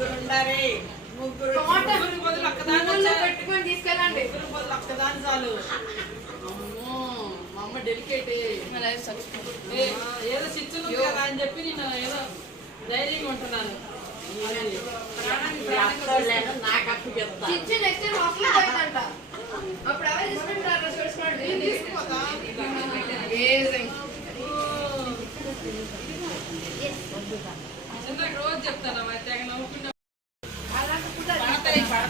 ముగ్గురు ఉండాలి బదులు పెట్టుకొని తీసుకెళ్ళండి. ముగ్గురు బదులు చాలు. అమ్మో మా అమ్మ డెలికేట్. ఏదో కదా అని చెప్పి నేను ఏదో ధైర్యంగా ఉంటున్నాను. అది ప్రాణానికి ప్రాణంగా నాకు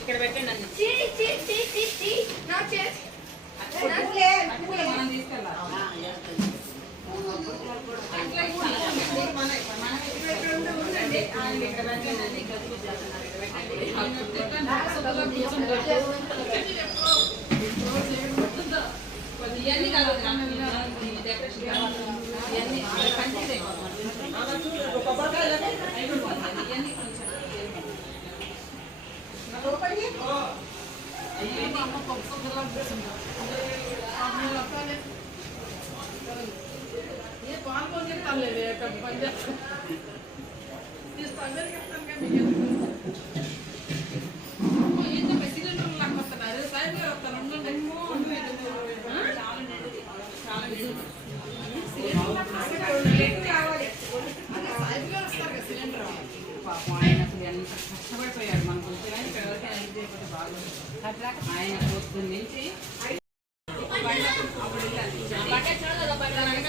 ఇక్కడ పెట్టండి మనం తీసుకెళ్ళాలి. ఇవన్నీ కాదు డెకరేషన్ ఇవన్నీ కంటిదే ఏ పాల్గొని చెప్తానులేదు పని చేస్తాను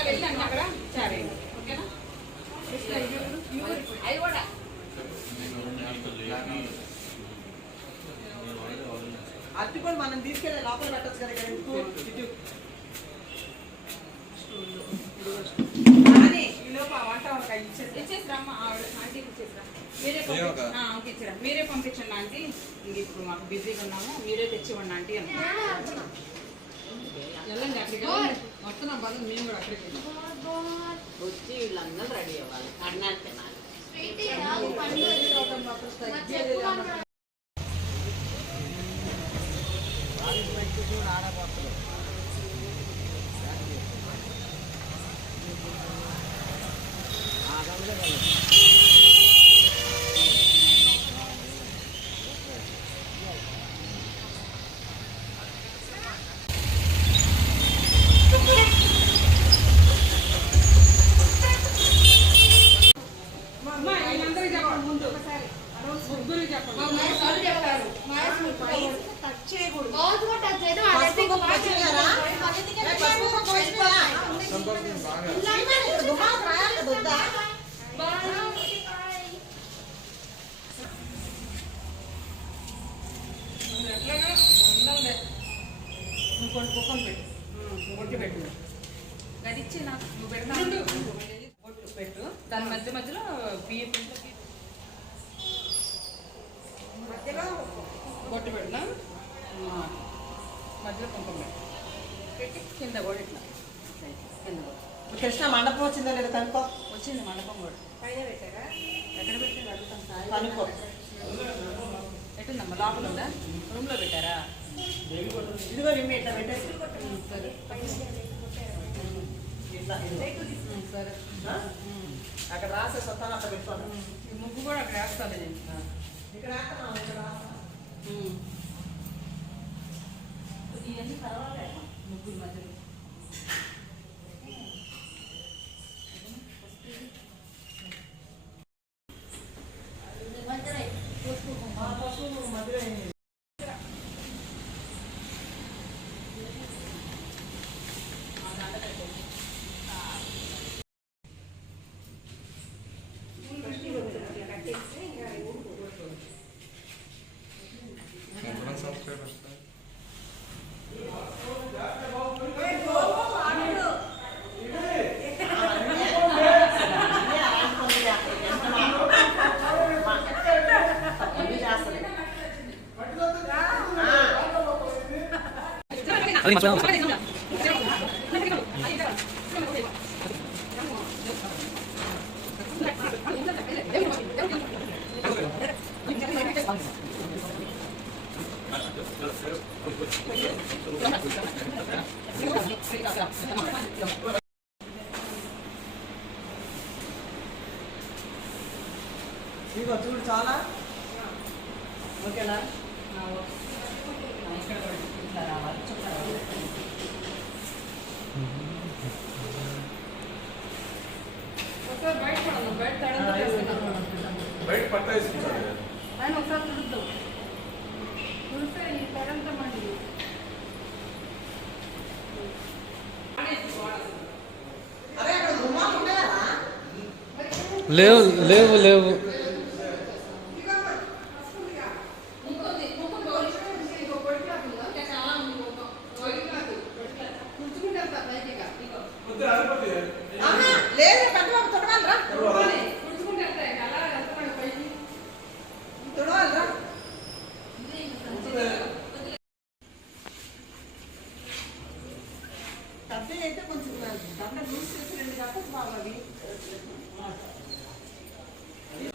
అక్కడ సరే. ఓకేనా? అది కూడా. మనం తీసుకెళ్ళి లోపల పెట్టచ్చు కదా ఇచ్చేసిరా మీరే పంపించండి ఆంటీ. ఇంక ఇప్పుడు మాకు బిజీగా ఉన్నాము. మీరే తెచ్చివ్వండి ఆంటీ అని వెళ్ళండి అక్కడికి వెళ్ళండి. మొత్తం బదులు మేము కూడా అక్కడికి వీళ్ళందరూ రెడీ అవ్వాలి. కర్ణాటక తినాలి. స్వీటీ పెట్టు దాని మధ్య మధ్యలో బియ్యం బొట్టు పెడునా మధ్యలో కుంకుమ పెట్టు పెట్టి కింద కూడా ఇట్లా. కింద కూడా. కృష్ణ మండపం వచ్చిందో లేదో కనుక్కో? వచ్చింది మండపం కూడా. ఎక్కడ పెట్టారు? అడుగుతాం సార్ కనుక్కో. ఎట్టుందమ్మా? లోపల ఉందా? రూమ్లో పెట్టారా? ఇదిగో నిమ్మి ఇట్లా పెట్టేసి. సరే. ఆ? అక్కడ రాసే సొత్తాను అట్లా పెట్టుకోండి. ముగ్గు కూడా అక్కడ వేస్తాను నేను. ఇక్కడ ఇక్కడ. ఇవన్నీ పర్వాలేదు ముగ్గురు మధ్యలో. Tadi masuk apa? పైకి తొడవాలిరా పెద్ద అయితే కొంచెం దండ లూజ్ చేసి రెండు కట్టచ్చు బాబు అవి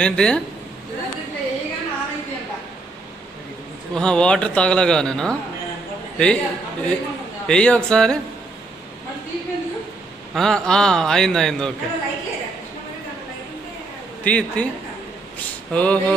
ఏంటి? వాటర్ తగలగానేనా ఎయ్ ఎయ్యి ఒకసారి? మరి తీపెందుకు? ఆ, ఆ, అయింది అయింది ఓకే. తీ తీ. ఓహో.